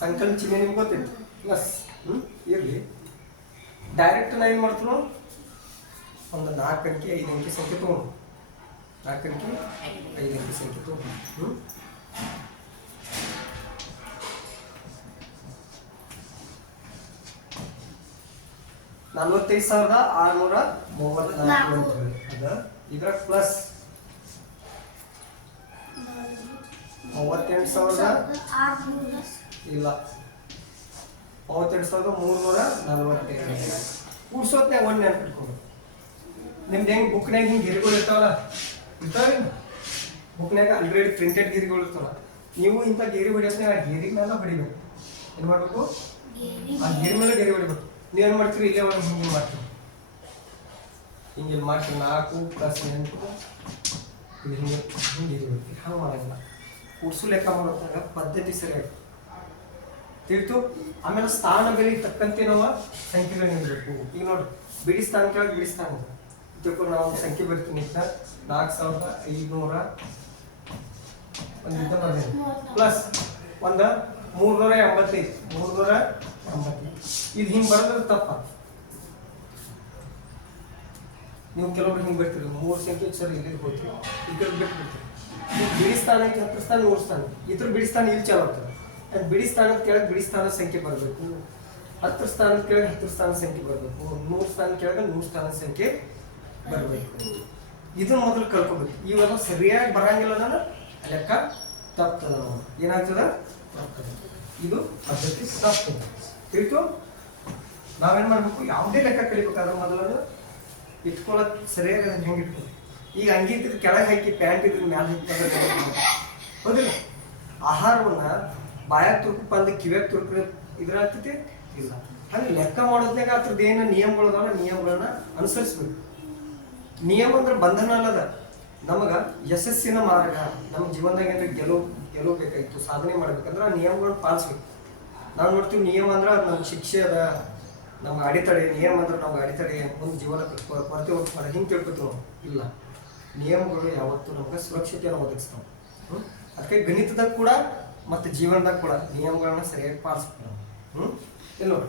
ಸಂಕಲನ ಚಿಹ್ನೆ ನಿಮ್ಗೆ ಗೊತ್ತಿತ್ತು ಪ್ಲಸ್ ಇರಲಿ. ಡೈರೆಕ್ಟ್ ನಾ ಏನು ಮಾಡ್ತೀನೋ ಒಂದು 4 ಅಂಕೆ 5 ಅಂಕೆ ಸಂಖ್ಯೆ ತೊಗೊಂಡು 4 ಅಂಕೆ 5 ಅಂಕೆ ಸಂಖ್ಯೆ ತೊಗೊಂಡು 45,634 ಅದ ಇದರ ಪ್ಲಸ್ 38,000 ಇಲ್ಲ 38,342 ಕೂಡ್ಸೋತ್ನಾಗ ಒಂದು ನೆನ್ಪಿಟ್ಕೊಂಡು ನಿಮ್ದು ಹೆಂಗೆ ಬುಕ್ನಾಗ ಹಿಂಗೆ ಗಿರಿಗಳು ಇರ್ತಾವಲ್ಲ ಇರ್ತಾವ್ರಿ ಬುಕ್ನಾಗ ಆಲ್ರೆಡಿ ಪ್ರಿಂಟೆಡ್ ಗಿರಿಗಳು ಇರ್ತಾವಲ್ಲ ನೀವು ಇಂಥ ಗಿರಿ ಹೊಡಿಯೋತ್ನಾಗ ಆ ಗಿರಿ ಮೇಲೆ ಹೊಡಿಬೇಕು. ಏನು ಮಾಡಬೇಕು? ಆ ಗಿರಿ ಮೇಲೆ ಗಿರಿ ಹೊಡಿಬೇಕು. ನೀವೇನು ಮಾಡ್ತೀರಿ? ಇಲ್ಲೇ ಒಂದು ಹಿಂಗೆ ಮಾಡ್ತೀವಿ, ಹಿಂಗೆ ಮಾಡ್ತೀವಿ 4 + 8 ಇದು ಹಿಂಗೆ ಹಿಂಗೆ ಗಿರಿ ಹೊಡಿತೀವಿ. ಹಂಗೆ ಮಾಡೋಂಗಿಲ್ಲ. ಕೂಡ್ಸು ಲೆಕ್ಕ ಮಾಡೋದಾಗ ಪದ್ಧತಿ ಸರಿಯಾಗಿ ತಿಳಿತು. ಆಮೇಲೆ ಸ್ಥಾನ ಬೆಲೆ ತಕ್ಕಂತೆ ನಾವು ಸಂಖ್ಯೆಗಳು ನೀಡಬೇಕು. ಈಗ ನೋಡಿ ಬಿಡಿ ಸ್ಥಾನ ಕೆಳಗೆ ಬಿಡಿ ಸ್ಥಾನ ತಿಳ್ಕೊಂಡು ನಾವು ಒಂದು ಸಂಖ್ಯೆ ಬರ್ತೀನಿ ಅಂತ 4,500 ಒಂದು ಇಂತ ಬರ್ತೀನಿ ಪ್ಲಸ್ ಒಂದು 385 ಇದು ಹಿಂಗೆ ಬರೋದ್ರೆ ತಪ್ಪ. ನೀವು ಕೆಲವೊಬ್ರು ಹಿಂಗೆ ಬರ್ತೀರಿ 3 ಸಂಖ್ಯೆ ಸರ್ ಇಲ್ಲಿ ಹೋಗ್ತೀವಿ ಈ ಕಡೆ ಬಿಟ್ಬಿಡ್ತೀರಿ. ಬಿಡಿ ಸ್ಥಾನ ಐತಿ 10 ಸ್ಥಾನ 100 ಸ್ಥಾನ ಇದ್ರ ಬಿಡಿ ಸ್ಥಾನ ಇಲ್ಲಿ ಚಾಲು ಆಗ್ತದೆ. ಬಿಡಿ ಸ್ಥಾನದ ಕೆಳಗೆ ಬಿಡಿ ಸ್ಥಾನದ ಸಂಖ್ಯೆ ಬರಬೇಕು. 10 ಸ್ಥಾನದ ಕೆಳಗೆ 10 ಸ್ಥಾನದ ಸಂಖ್ಯೆ ಬರಬೇಕು. 100 ಸ್ಥಾನದ ಕೆಳಗೆ 100 ಸ್ಥಾನದ ಸಂಖ್ಯೆ ಬರಬೇಕು. ಇದನ್ನ ಮೊದಲು ಕಲ್ಕೋಬೇಕು. ಇವೆಲ್ಲ ಸರಿಯಾಗಿ ಬರಂಗಿಲ್ಲ ಅಂದ್ರೆ ಲೆಕ್ಕ ತಪ್ತದ. ನಾವು ಏನಾಗ್ತದ? ತಪ್ತದ. ಇದು ಪದ್ಧತಿ ತಪ್ತದ. ತಿಳಿತು? ನಾವೇನು ಮಾಡಬೇಕು? ಯಾವುದೇ ಲೆಕ್ಕ ಕಲಿಬೇಕಾದ್ರೆ ಮೊದಲು ಇಟ್ಕೊಳ್ಳೋಕೆ ಸರಿಯಾಗಿ ಅದನ್ನು ಹೆಂಗೆ ಇಟ್ಕೊಂಡು ಈಗ ಅಂಗಿ ಇದ್ದಿದ್ದು ಕೆಳಗೆ ಹಾಕಿ ಪ್ಯಾಂಟ್ ಇದ್ರ ಮ್ಯಾಲೆ ಹಾಕಿ ಹೌದಿಲ್ಲ? ಆಹಾರವನ್ನು ಬಾಯಾಗ ತುರ್ಕಪ್ಪ ಅಂದ್ರೆ ಕಿವ್ಯಾಗ ತುರ್ಕ್ರೆ ಇದ್ರ ಆಗ್ತೈತಿ ಇಲ್ಲ. ಹಾಗೆ ಲೆಕ್ಕ ಮಾಡೋದ್ನಾಗ ಅದ್ರದ್ದು ಏನು ನಿಯಮಗಳದಾವ ನಿಯಮಗಳನ್ನ ಅನುಸರಿಸ್ಬೇಕು. ನಿಯಮ ಅಂದ್ರೆ ಬಂಧನ ಅಲ್ಲದ, ನಮಗೆ ಯಶಸ್ಸಿನ ಮಾರ್ಗ. ನಮ್ಮ ಜೀವನದಾಗ ಏನಾರ ಗೆಲ್ಲಬೇಕಾಗಿತ್ತು, ಸಾಧನೆ ಮಾಡ್ಬೇಕಂದ್ರೆ ಆ ನಿಯಮಗಳನ್ನ ಪಾಲಿಸ್ಬೇಕು. ನಾವು ನೋಡ್ತೀವಿ ನಿಯಮ ಅಂದ್ರೆ ಅದು ನಮ್ಗೆ ಶಿಕ್ಷೆ ಅದ, ನಮ್ಗೆ ಅಡೆತಡೆ. ನಿಯಮ ಅಂದ್ರೆ ನಮ್ಗೆ ಅಡೆತಡೆ, ಒಂದು ಜೀವನಕ್ಕೆ ಕೊರತೆ ಹೋಗ್ತಾರೆ ಹಿಂಗೆ ತಿಳ್ಕೊತೀವಿ ನಾವು. ಇಲ್ಲ, ನಿಯಮಗಳು ಯಾವತ್ತೂ ನಮ್ಗೆ ಸುರಕ್ಷತೆಯನ್ನು ಒದಗಿಸ್ತಾವೆ. ಅದಕ್ಕೆ ಗಣಿತದಾಗ ಕೂಡ ಮತ್ತು ಜೀವನದಾಗ ಕೂಡ ನಿಯಮಗಳನ್ನ ಸರಿಯಾಗಿ ಪಾಲಿಸ್ಬೇಕು. ಇಲ್ಲ ನೋಡಿ,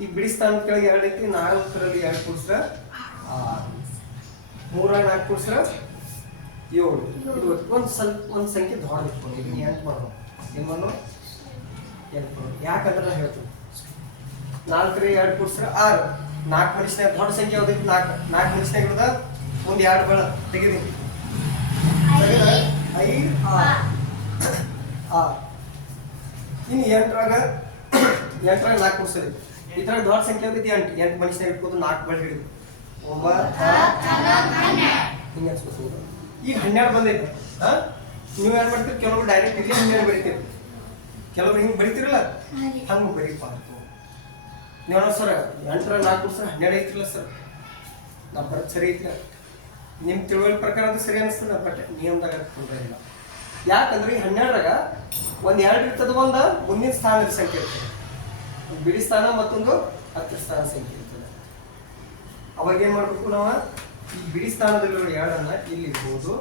ಈಗ ಬಿಡಿ ಸ್ಥಾನದ ಕೆಳಗೆ 2 ಐತಿ, 4ರಲ್ಲಿ 2 ಕೂಡಿಸ್ರೆ 6, 3ರಲ್ಲಿ 4 ಕೂಡಿಸ್ರೆ 7. ಇದು ಒಂದು ಸಂಖ್ಯೆ ದೊಡ್ಡ ಇಟ್ಕೊಂಡು ಈಗ 8 ಮಾಡೋದು. ಏನು ಮಾಡೋದು? 8 ಮಾಡೋದು. ಯಾಕಂದ್ರೆ ನಾನು ಹೇಳ್ತೀನಿ 4ರಲ್ಲಿ 2 ಕೂಡಿಸ್ರೆ 6. 4 ಮನುಷ್ಯನಾಗ ದೊಡ್ಡ ಸಂಖ್ಯೆ ಯಾವ್ದೈತಿ? 4 ಮನುಷ್ಯನಾಗ ಇರೋದ ಒಂದು 2 ಬಳ ತೆಗೆದೀನಿ. 5 6. ಇನ್ನು 8ರಾಗ 4 ಕೂಡಿಸೋದು. ಇದ್ರಾಗ ದೊಡ್ಡ ಸಂಖ್ಯೆ ಯಾವ್ದೈತಿ? 8 ಮನುಷ್ಯನಾಗ ಇಟ್ಬೋದು 4 ಬಳ ಹಿಡಿದು 9 ಹಿಂಗೆ ಅನ್ಸ್ಬೋದು. ಈಗ 12 ಬಂದೈತಿ. ನೀವು ಏನು ಮಾಡ್ತೀರಿ? ಕೆಲವರು ಡೈರೆಕ್ಟ್ ಇಲ್ಲಿ 12 ಬರೀತೀರಿ, ಕೆಲವರು ಹಿಂಗೆ ಬರೀತಿರಲ್ಲ ಹಂಗೆ ಬರೀಬಾರ್ದು. ನೀವು ಸರ್ 8ರಲ್ಲಿ 4 ಕೂಡಿಸ್ರೆ 12 ಐತಿರಲ್ಲ ಸರ್, ನಾವು ಬರೋದು ಸರಿ ಐತಿಲ್ಲ. ನಿಮ್ಮ ತಿಳುವಳಿಕೆ ಪ್ರಕಾರ ಅದು ಸರಿ ಅನಿಸ್ತದೆ, ಬಟ್ ನಿಯಮದಾಗ ತೊಂದರೆ ಇಲ್ಲ. ಯಾಕಂದ್ರೆ ಈ 12ರಾಗ ಒಂದು 2 ಇರ್ತದೆ, ಒಂದು ಮುಂದಿನ ಸ್ಥಾನದ ಸಂಖ್ಯೆ ಇರ್ತದೆ, ಒಂದು ಬಿಡಿ ಸ್ಥಾನ ಮತ್ತೊಂದು 10 ಸ್ಥಾನ ಸಂಖ್ಯೆ ಇರ್ತದೆ. ಅವಾಗ ಏನು ಮಾಡಬೇಕು? ನಾವು ಈ ಬಿಡಿ ಸ್ಥಾನದಲ್ಲಿರೋ 2ಅನ್ನ ಇಲ್ಲಿ ಇಡ್ಬೋದು,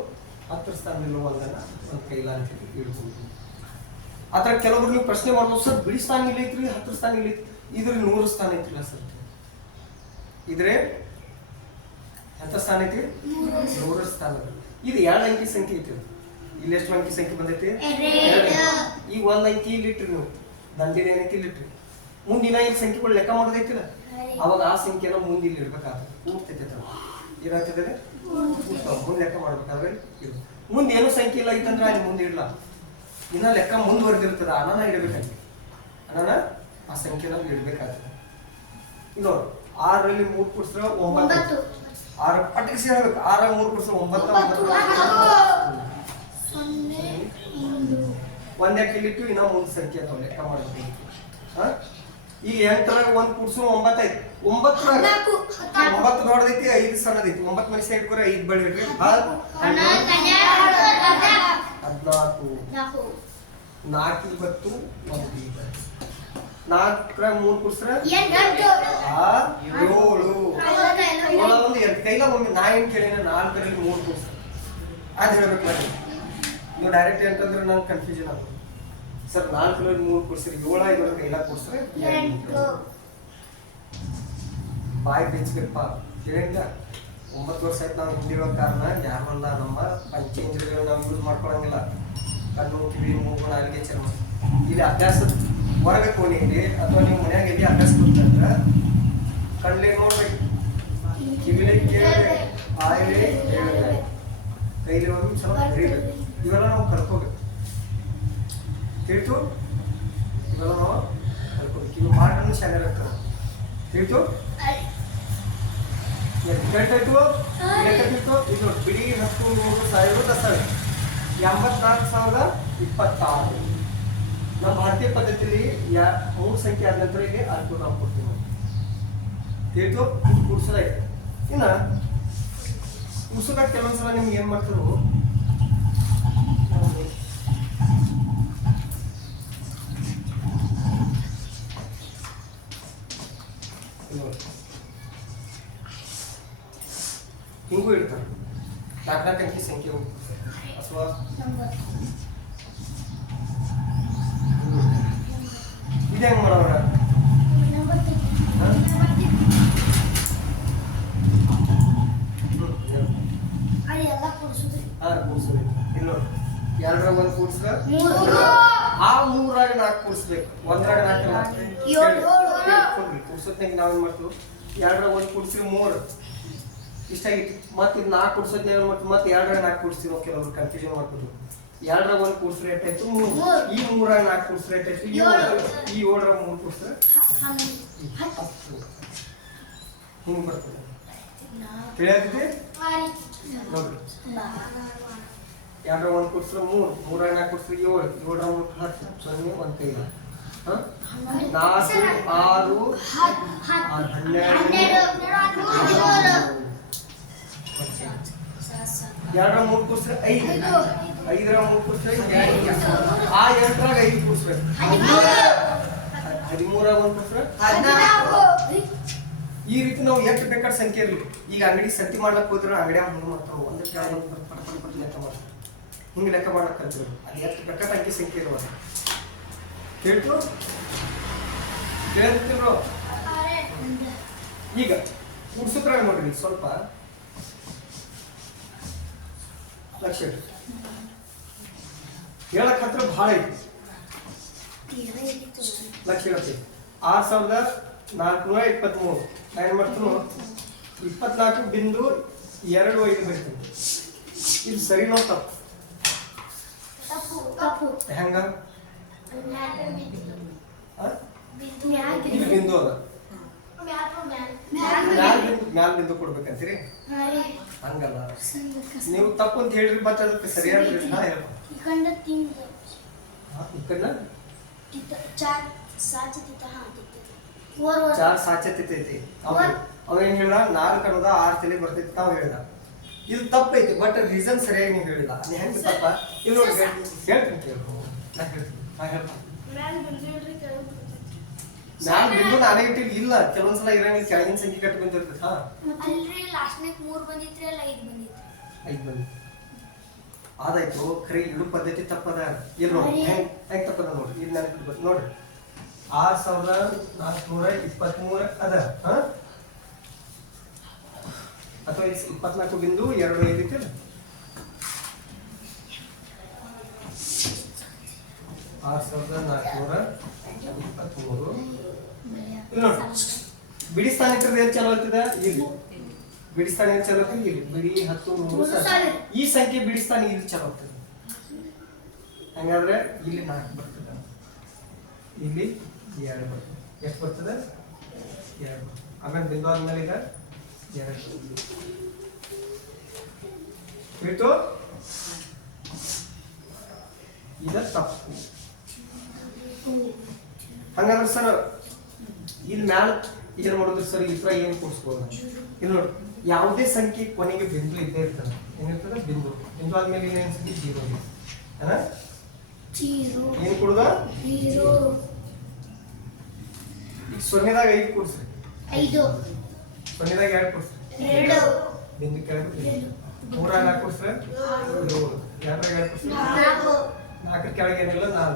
10 ಸ್ಥಾನದಲ್ಲಿರೋ 1ಅನ್ನ ಒಂದು ಕೈಲಾಂತ ಇಡ್ಬೋದು. ಆ ಥರ ಕೆಲವೊಬ್ರು ನೀವು ಪ್ರಶ್ನೆ ಮಾಡ್ಬೋದು, ಸರ್ ಬಿಡಿ ಸ್ಥಾನ ಇಲ್ಲಿ ಐತ್ರಿ 10 ಸ್ಥಾನ ಇಲ್ಲಿ ಐತಿ, ಇದ್ರ 100 ಸ್ಥಾನ ಐತಿಲ್ಲ ಸರ್. ಇದ್ರೆ ಎಂಥ ಸ್ಥಾನ ಐತಿ? 100 ಸ್ಥಾನ. ಇದು 2 ಅಂಕಿ ಸಂಖ್ಯೆ ಐತಿ. ಇಲ್ಲಿ ಎಷ್ಟು ಅಂಕಿ ಸಂಖ್ಯೆ ಬಂದೈತಿ? 2. ಈಗ 1 ಅಂಕಿ ಇಲ್ಲಿ ಇಟ್ರಿ, ನೀವು ದಂಡಿನ ಏನೈತಿ ಇಲ್ಲಿ ಇಟ್ರಿ. ಮುಂದಿನ ಈ ಸಂಖ್ಯೆಗಳು ಲೆಕ್ಕ ಮಾಡೋದೈತಿಲ್ಲ, ಅವಾಗ ಆ ಸಂಖ್ಯೆನ ಮುಂದೆ ಇಲ್ಲಿ ಇಡ್ಬೇಕಾಗ್ತದೆ. ಕೂಡ್ತೈತೆ ಏನಾಗ್ತದೆ? ಮುಂದೆ ಲೆಕ್ಕ ಮಾಡ್ಬೇಕಾದ್ರೆ ಇದು ಮುಂದೆ ಏನೋ ಸಂಖ್ಯೆ ಇಲ್ಲ ಐತಂದ್ರೆ ಅಲ್ಲಿ ಮುಂದೆ ಇಡಲ್ಲ, ಇನ್ನ ಲೆಕ್ಕ ಮುಂದುವರೆದಿರ್ತದೆ. ಅನನ ಇಡಬೇಕಂತೆ, ಅನನ ಆ ಸಂಖ್ಯೆನ ಇಡಬೇಕಾಗ್ತದೆ. ಇದು 6ರಲ್ಲಿ 3 ಕೂಡಿಸ್ರೆ 9. 6 ಪಟ್ಟಿಗೆ ಸೇರಬೇಕು. 6 3 ಕೂಡಿಸ್ರೆ 9. ಒಂದೇ ಕಿಲಿಟ್ಟು ಇನ್ನ ಮುಂದೆ ಸಂಖ್ಯೆ ಅದಾವ ಲೆಕ್ಕ ಮಾಡಬೇಕು. ಈಗ 8ರಾಗ 1 ಕೂಡಿಸು 9 ಐತಿ. 9ರಾಗ 9 ದೊಡ್ಡದೈತಿ, 5 ಸಣ್ಣದೈತಿ. 9 ಮನುಷ್ಯ ಇಟ್ಕೊರೆ 5 ಬಳಿ ಇಡ್ರಿ 14. 4 ಇಲ್ಲಿ ಬತ್ತು 1 ಈಗ 4ರಾಗ 3 ಕೂಡಿಸ್ರೆ 7. ಒಂದು 2 ಕೈಲ ಒಮ್ಮೆ ನಾ ಏನು ಕೇಳಿನ 4ರಲ್ಲಿ 3 ಕೂಡಿಸ್ರೆ ಅದು ಹೇಳ್ಬೇಕು. ನೀವು ಡೈರೆಕ್ಟ್ ಅಂತಂದ್ರೆ ನಂಗೆ ಕನ್ಫ್ಯೂಷನ್ ಆಗ್ತದೆ. ಸರ್ 4 ಕಿಲೋ 3 ಕೂಡಿಸ್ರಿ 7 5 ಕೈಲ ಕೂಡಿಸ್ರೆ 8 ಬಾಯಿ ಬೆಚ್ಚಬೇಕಪ್ಪ ಕೇಳಿಲ್ಲ 9 ವರ್ಷ ಆಯ್ತು ನಾವು ಹಿಂದಿರೋ ಕಾರಣ ಯಾರಲ್ಲ ನಮ್ಮ ಪಂಚೇಂದ್ರಿಯಗಳು ನಾವು ಯೂಸ್ ಮಾಡ್ಕೊಳಂಗಿಲ್ಲ ಕಣ್ಣು ಕಿವಿ ಮೂಗು ನಾಲಿಗೆ ಚರ್ಮ ಇಲ್ಲಿ ಅಭ್ಯಾಸ ಹೊರಗೆ ಕೋಣಿಯಲ್ಲಿ ಅಥವಾ ನೀವು ಮನ್ಯಾಗ ಎಲ್ಲಿ ಅಭ್ಯಾಸ ಕೊಡ್ತಂದ್ರೆ ಕಣ್ಲೆ ನೋಡ್ಬೇಕು ಕಿವಿಲೆ ಕೇಳಬೇಕು ಬಾಯಿಲೆ ಕೇಳಬೇಕು ಕೈಲಿ ಹೋಗಿ ಸ್ವಲ್ಪ ಬರೀಬೇಕು ಇವೆಲ್ಲ ನಾವು ಕಲ್ಕೋಬೇಕು ತಿಳಿತು ಇವೆಲ್ಲ ನಾವು ಕಲ್ಕೋಬೇಕು ಇವು ಮಾಡನ್ನು ಶಾಲೆ ಇರ್ತಾರೆ ತಿಳಿತು ಕೇಳ್ತಾಯ್ತು ಇದು ಬಿಡಿ 10,384,26 ನಮ್ಮ ಭಾರತೀಯ ಪದ್ಧತಿಯಲ್ಲಿ 3 ಸಂಖ್ಯೆ ಆದ ನಂತರ ಇಲ್ಲಿ ಅರ್ಥ ನಾವು ಕೊಡ್ತೀವಿ ತಿಳಿತು ಕೂಡ್ಸೋದಾಯ್ತು ಇನ್ನು ಕೂಡ್ಸೋದಾಗ ಕೆಲವೊಂದ್ಸಲ ನಿಮ್ಗೆ ಏನು ಮಾಡ್ತಾರೋ ಹಿಂಗೂ ಇಡ್ತಾರೆ ನಾಲ್ಕು ಅಂಕಿ ಸಂಖ್ಯೆ ಅಥವಾ ಇದು ಹೆಂಗೆ ಮಾಡೋಣ ಕೂಡ್ಸೋದು ಇಲ್ಲ ನೋಡಿ 2 1 ಕೂಡ್ಸ್ರ ಆ 3 4 ಕೂಡಿಸ್ಬೇಕು 1 4 ಕೂಡ್ಸೋದ್ನಾಗ ನಾವೇನು ಮಾಡ್ತೀವಿ 2 1 ಕೂಡಿಸ್ರಿ 3 ಇಷ್ಟ ಆಗಿತ್ತು ಮತ್ತೆ ಇದು 4 ಕೂಡ್ಸೋದ್ನ ಏನು ಮಾಡ್ತೀವಿ ಮತ್ತೆ 2 4 ಕೂಡಿಸ್ತೀವಿ ನಾವು ಕೆಲವರು ಕನ್ಫ್ಯೂಷನ್ ಮಾಡ್ಬೋದು 2 1 ಕೂಡಿಸ್ರೆ ಎಷ್ಟಾಯ್ತು 3 ಈ 3 4 ಕೂಡಿಸ್ರೆ ಎಷ್ಟಾಯ್ತು ಈ 7 3 ಕೂಡಿಸ್ರೆ ಹಿಂಗೆ ಬರ್ತದೆ ತಿಳಿಯಾಗಿದೆ ನೋಡ್ರಿ 2 1 ಕೂಡಿಸ್ರೆ 3 3 4 ಕೂಡಿಸ್ರೆ 7 7 10 0 1 ಕೈಲ 4 6 12 2 3 ಕೂಡಿಸ್ರೆ 5 5 3 ಕೂಡಿಸ್ರೆ 2 ಆ 8 5 ಕೂಡಿಸ್ಬೇಕು 13 1 ಕೂಡಿಸ್ರೆ 14 ಈ ರೀತಿ ನಾವು ಎಷ್ಟು ಬೇಕಾದ ಸಂಖ್ಯೆ ಇರಲಿ ಈಗ ಅಂಗಡಿ ಸಂತಿ ಮಾಡ್ಲಕ್ಕೆ ಹೋದ್ರೆ ಅಂಗಡಿ ಹಂಗೆ ಮಾಡ್ತಾವೆ ಒಂದಕ್ಕೆ ಪಟ್ ಲೆಕ್ಕ ಮಾಡ್ತಾರೆ ಹಿಂಗೆ ಲೆಕ್ಕ ಮಾಡ್ಲಕ್ಕೆ ಕಲ್ತಿದ್ರು ಅದು ಎಷ್ಟು ಬೇಕಾದ ಅಂಕಿ ಸಂಖ್ಯೆ ಇರುವಾಗ ಕೇಳ್ತು ಕೇಳ್ತಿದ್ರು ಈಗ ಕೂಡ್ಸಿದ್ರೆ ನೋಡ್ರಿ ಸ್ವಲ್ಪ ಲಕ್ಷ ಹೇಳಕ್ ಹತ್ರ ಭಾಳ ಐತಿ ಲಕ್ಷ ಹೇಳ್ತೀವಿ 6,423 ನಾನು ಏನು ಮಾಡ್ತೀನಿ 24.25 ಬರ್ತೀನಿ ಇದು ಸರಿನೋ ತಪ್ಪು ಹೆಂಗ ಇದು ಬಿಂದು ಅದ ಮ್ಯಾಲ ಬಿಂದು ಕೊಡ್ಬೇಕಂತೀರಿ ಹಂಗಲ್ಲ ನೀವು ತಪ್ಪು ಅಂತ ಹೇಳ್ರಿ ಮತ್ತೆ ಅದಕ್ಕೆ ಸರಿಯಾದ ಚಾರ್ ಸಾಧ್ಯತೆ ಅವೇನ್ ಹೇಳ್ದ 4 ಅನ್ನೋದ 6 ತಲೆ ಬರ್ತೈತಿ ತಾವ್ ಹೇಳ್ದ ಇದು ತಪ್ಪೈತಿ ಬಟ್ ರೀಸನ್ ಸರಿಯಾಗಿ ನೀವು ಹೇಳಿಲ್ಲ ನೀ ಹೆಂಗೆ ತಪ್ಪ ಇಲ್ಲಿ ನೋಡಿ ಹೇಳ್ತೀನಿ ನಾನು ಬಿಂದು ನಾನೇ ಇಟ್ಟಿಲ್ಲ ಇಲ್ಲ ಕೆಲವೊಂದ್ಸಲ ಇರಂಗಿಲ್ಲ ಕೆಳಗಿನ ಸಂಖ್ಯೆ ಕಟ್ಟು ಬಂದಿರ್ತದೆ ಹಾ ಲಾಸ್ಟ್ನಾಗ 3 ಬಂದಿತ್ರಿ ಅಲ್ಲ 5 ಬಂದಿತ್ತು 5 ಬಂದಿತ್ತು ಆದಾಯ್ತು ಖರೆ ಇಡು ಪದ್ಧತಿ ತಪ್ಪದ ಇಲ್ಲಿ ನೋಡಿ ಹೆಂಗೆ ತಪ್ಪದ ನೋಡ್ರಿ ಇಲ್ಲಿ ನಾನು ನೋಡ್ರಿ 6,423 ಅದ ಹಾ ಅಥವಾ 24.25 ಐತಿಲ್ಲ 6,423 ಇಲ್ಲಿ ನೋಡಿ ಬಿಡಿ ಸ್ಥಾನ ಇಟ್ಟರೆ ಏನು ಚಲೋ ಆಗ್ತದ ಇಲ್ಲಿ ಬಿಡಿ ಸ್ಥಾನ ಏನು ಚಲೋ ಆಗ್ತದೆ ಇಲ್ಲಿ ಬಿಡಿ 10 3 ಈ ಸಂಖ್ಯೆ ಬಿಡಿ ಸ್ಥಾನ ಇಲ್ಲಿ ಚಲೋ ಆಗ್ತದೆ ಹಂಗಾದ್ರೆ ಇಲ್ಲಿ 4 ಬರ್ತದೆ ಇಲ್ಲಿ 2 ಬರ್ತದೆ ಎಷ್ಟು ಬರ್ತದೆ 2 ಆಮೇಲೆ ಬಿಂದು ಆದ್ಮೇಲೆ ಈಗ 2 ಬಿಟ್ಟು ಇದು ತಪ್ಪು ಹಂಗಂದ್ರೆ ಸರ್ ಇಲ್ಲಿ ಮ್ಯಾಲ ಏನು ಮಾಡೋದು ಸರ್ ಈ ಥರ ಏನು ಕೊಡಿಸ್ಬೋದು ಇಲ್ಲಿ ನೋಡಿ ಯಾವುದೇ ಸಂಖ್ಯೆ ಕೊನೆಗೆ ಬಿಂದು ಇದ್ದೇ ಇರ್ತದೆ ಏನಿರ್ತದೆ ಬಿಂದು ಬಿಂದು ಆದ್ಮೇಲೆ ಏನು ಸಂಖ್ಯೆ 0 ಏನು ಕೊಡುದ 0 ಈಗ 0ದಾಗ 5 ಕೊಡ್ಸ್ರಿ 5 0ದಾಗ 2 ಕೊಡ್ಸ್ರಿ 2 ಬಿಂದು ಕೆಳಗೆ 3 4 ಕೊಡ್ಸ್ರಿ 7 2 ಕೊಡ್ಸ್ರಿ 4 ಕೆಳಗೆ ಏನಿಲ್ಲ 4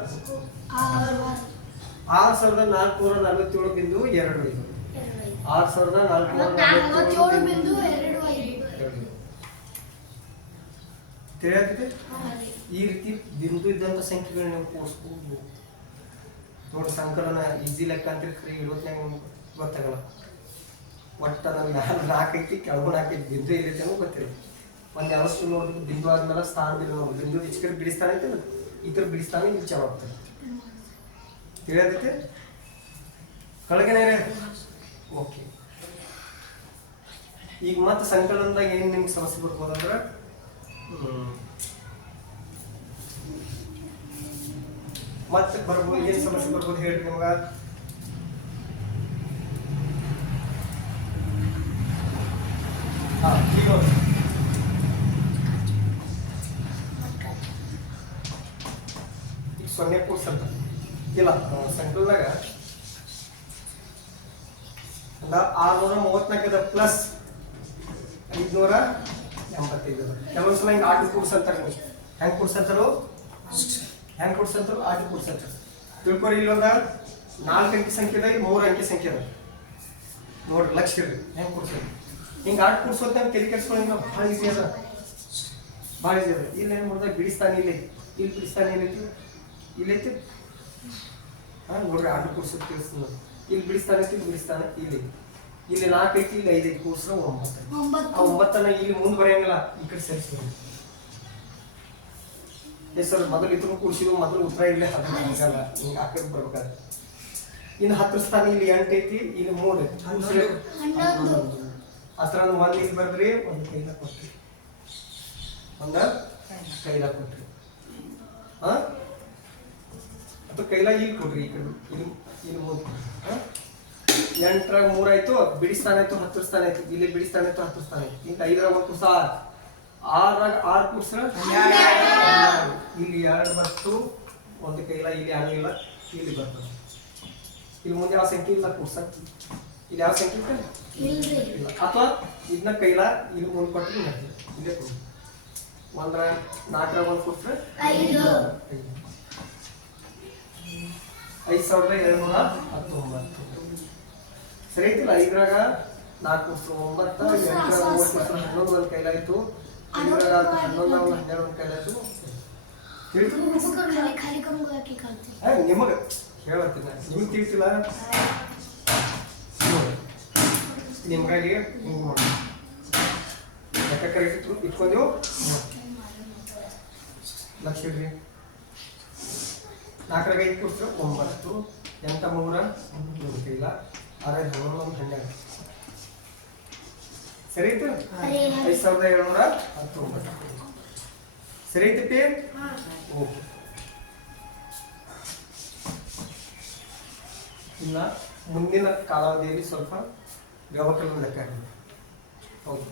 6447.25 6447.25 ತಿಳಿಯಾಗಿದೆ. ಈ ರೀತಿ ಬಿಂದು ಇದ್ದಂಥ ಸಂಖ್ಯೆಗಳನ್ನ ನೀವು ಕೂಡಿಸ್ಬೋದು ನೋಡಿ. ಸಂಕಲನ ಈಸಿ ಲೆಕ್ಕ ಅಂತ ಖರೀ ಇರೋತ್ನಾಗ ನಿಮ್ಗೆ ಗೊತ್ತಾಗಲ್ಲ. ಒಟ್ಟು ನಮ್ಗೆ 4 ಐತಿ, ಕೆಳಗೂ 4 ಐತಿ, ಬಿಂದು ಎಲ್ಲೈತೆ ಅನ್ನೋ ಗೊತ್ತಿಲ್ಲ. ಒಂದು ಯಾವಷ್ಟು ನೋಡಿದ್ರೆ ಬಿಂದು ಆದ್ಮೇಲೆ ಸ್ಥಾನ ಬಿಂದು ನೋಡಿ. ಬಿಂದು ಈಚೆ ಕಡೆ ಬಿಡಿಸ್ತಾನೆ ಐತೆ, ಈ ಕಡೆ ಬಿಡಿಸ್ತಾನೆ ಇಲ್ಲಿ ಚಾಲು ಆಗ್ತದೆ. ತಿಳಿಯೋದೈತೆ ಕಳಗನೇ ಓಕೆ. ಈಗ ಮತ್ತೆ ಸಂಕಲನದಾಗ ಏನು ನಿಮ್ಗೆ ಸಮಸ್ಯೆ ಬರ್ಬೋದಂದ್ರೆ ಮತ್ತೆ ಬರ್ಬೋದು. ಏನು ಸಮಸ್ಯೆ ಬರ್ಬೋದು ಹೇಳ್ರಿ ನಿಮ್ಗೆ? ಈಗ ಈಗ 0% ಇಲ್ಲ ಸಂಕಲನದಾಗ 634 ಪ್ಲಸ್ 585. ಕೆಲವೊಂದು ಸಲ ಹಿಂಗೆ ಆಟು ಕೂಡ್ಸಂತಾರೆ. ಹೆಂಗೆ ಕೂಡ್ಸಂತಾರು ಆಟು ಕೂಡ್ಸಂತಾರೆ. ತಿಳ್ಕೊರಿ. ಇಲ್ಲೊಂದು 4 ಅಂಕಿ ಸಂಖ್ಯೆ ಅದ, 3 ಅಂಕಿ ಸಂಖ್ಯೆ ಅದ ನೋಡ್ರಿ. ಲಕ್ಷ ಇರ್ರಿ ಹೆಂಗೆ ಕೂಡ್ಸೋದು. ಹಿಂಗೆ ಆಟು ಕೂಡ್ಸೋದು ನಾವು ತಲೆ ಕೆಡ್ಸ್ಕೊಳ್ಳೋಂಗಿಲ್ಲ. ಭಾಳ ಈಸಿ ಅದ, ಭಾಳ ಈಸಿ ಅದ. ಇಲ್ಲಿ ಏನು ಮಾಡಿದಾಗ ಬಿಡಿಸ್ತಾನೆ ಇಲ್ಲೈತಿ, ಇಲ್ಲಿ ಬಿಡಿಸ್ತಾನೆ ಇಲ್ಲೈತಿ, ಇಲ್ಲೈತಿ. ಹಾಂ ನೋಡ್ರಿ ಆಟು ಕೂಡ್ಸೋದು ತಿಳಿಸ್ತೀನಿ. ಇಲ್ಲಿ ಬಿಡಿಸ್ತಾನೆ ಐತಿ, ಇಲ್ಲಿ ಬಿಡಿಸ್ತಾನೆ ಇಲ್ಲಿ 4 ಐತಿ, ಇಲ್ಲಿ 5 ಐತಿ, ಕೂಡ್ಸ್ರೆ 9. ಆ 9 ಇಲ್ಲಿ ಮುಂದೆ ಬರೆಯಂಗಿಲ್ಲ, ಈ ಕಡೆ ಸೇರಿಸ್ಬೋದು. ಸರ್ ಮೊದಲು ಇದ್ರು ಕೂಡಿಸಿದ್ರು, ಮೊದಲು ಉತ್ತರ ಇಲ್ಲೇ 10 ಆಗಲ್ಲ, ಹಿಂಗೆ ಆ ಕಡೆ ಬರ್ಬೇಕಾದ್ರೆ. ಇನ್ನು 10 ಸ್ಥಾನ ಇಲ್ಲಿ 8 ಐತಿ, ಇಲ್ಲಿ 3 ಐತಿ, ಕೂಡಿಸ್ರೆ 11. ಆ ಥರ 1 ಇಲ್ಲಿ ಬರೆದ್ರಿ, ಒಂದು ಕೈಲ ಕೊಟ್ರಿ, ಒಂದು ಕೈಲ ಕೊಟ್ರಿ. ಹಾಂ ಅಥವಾ ಕೈಲ ಇಲ್ಲಿ ಕೊಡ್ರಿ, ಈ ಕಡೆ ಇಲ್ಲಿ ಮುಂದೆ. 8ರಾಗ 3 ಆಯ್ತು, ಬಿಡಿಸ್ತಾನ ಆಯ್ತು, 10 ಸ್ಥಾನ ಆಯ್ತು, ಇಲ್ಲಿ ಬಿಡಿಸ್ತಾನ ಆಯ್ತು, 10 ಸ್ಥಾನ ಆಯ್ತು. ಈಗ 5ರಾಗ 1 ಕೂಡ್ಸ 6ರಾಗ 6 ಕೂಡ್ಸ್ರ ಇಲ್ಲಿ 2 ಬರ್ತು, ಒಂದು ಕೈಲ ಇಲ್ಲಿ ಆಗಲಿಲ್ಲ, ಇಲ್ಲಿ ಬರ್ತದೆ. ಇಲ್ಲಿ ಮುಂದೆ ಯಾವ ಸಂಖ್ಯೆ ಇಲ್ಲ ಕೂಡ್ಸ, ಇಲ್ಲಿ ಯಾವ ಸಂಖ್ಯೆ ಇಲ್ಲ. ಅಥವಾ ಇದನ್ನ ಕೈಲ ಇಲ್ಲಿ ಮುಂದೆ ಕೊಟ್ಟರೆ ಇಲ್ಲೇ ಕೊಡಿ. 4ರಾಗ 1 ಕೂಡ್ಸ್ರೆ 5719. ಸರಿ ಐತಿಲ್ಲ. 5ರಾಗ 4 ಕೂಡ್ಸ್ರು 9, 8ರಾಗ 3 ಕೂಡ್ಸ್ರು 11, ಒಂದು ಕೈಲಾಯ್ತು. 5ರಾಗ 11, 12 ಒಂದು ಕೈಲಾಯ್ತು. ನಿಮಗೆ ಹೇಳತ್ತೀನಿ, ನಿಮ್ಗೆ ತಿಳಿಸಿಲ್ಲ ನಿಮ್ಗಾಗಿ ಹಿಂಗೆ ಮಾಡಿ ಲೆಕ್ಕ ಕರೆಕ್ಟ್ ಇಟ್ಕೊಂಡೆವು. ಲಕ್ಷ ಇಡ್ರಿ. 4ರಾಗ 5 ಕೂಡ್ಸ್ರು 9, 8 3 1 ಕೈಲ, 6 11 12. ಸರಿ ಐತೆ. 5719. ಸರಿ ಐತಿ. ಓಕೆ. ಇನ್ನು ಮುಂದಿನ ಕಾಲಾವಧಿಯಲ್ಲಿ ಸ್ವಲ್ಪ ವ್ಯವಕಲನ ಲೆಕ್ಕ ಹೌದು.